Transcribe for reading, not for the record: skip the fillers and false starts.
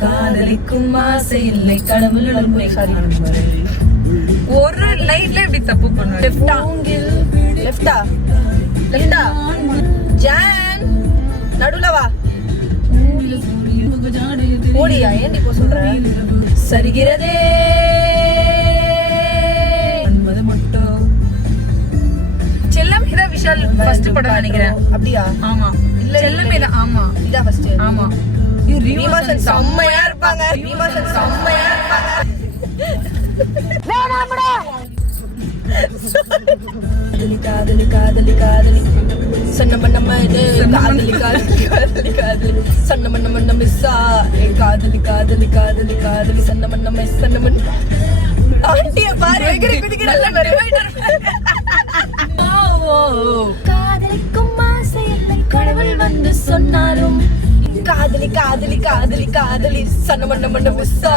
காதலிக்கும் ஆசை இல்லை கடவுளுடன் ஒரு லைட்ல இப்படி தப்பு பண்ணுவேன். லெஃப்டா ஜான் நடுல வா ஓடியா ஏண்டி போ சொல்ற சரிகிறதே செல்லம் இதான் விஷால் ஃபர்ஸ்ட் படம் நினைக்கிறேன். அப்படியா? ஆமா இல்ல செல்லம் இதான். ஆமா இதான் ஃபர்ஸ்ட். ஆமா ரீமாசன் செம்மையா இருப்பாங்க. காதலி காதலி காதலி சன்ன மன்ன மனே காதலி காதலி காதலி காதலி சன்ன மன்ன மன்ன மிஸ்ஸா காதலி காதலி காதலி காதலி சன்ன மன்ன மிஸ் சன்ன மன்ன ஆண்டிய பாரு எகிரி குதிக்கிற நல்ல ரிமைண்டர். காதலிக்கும் ஆசை இல்லை கடவுள் வந்து சொன்னாலும் காதலி காதலி காதலி காதலி சன்ன மன்ன மன்ன மிஸ்ஸா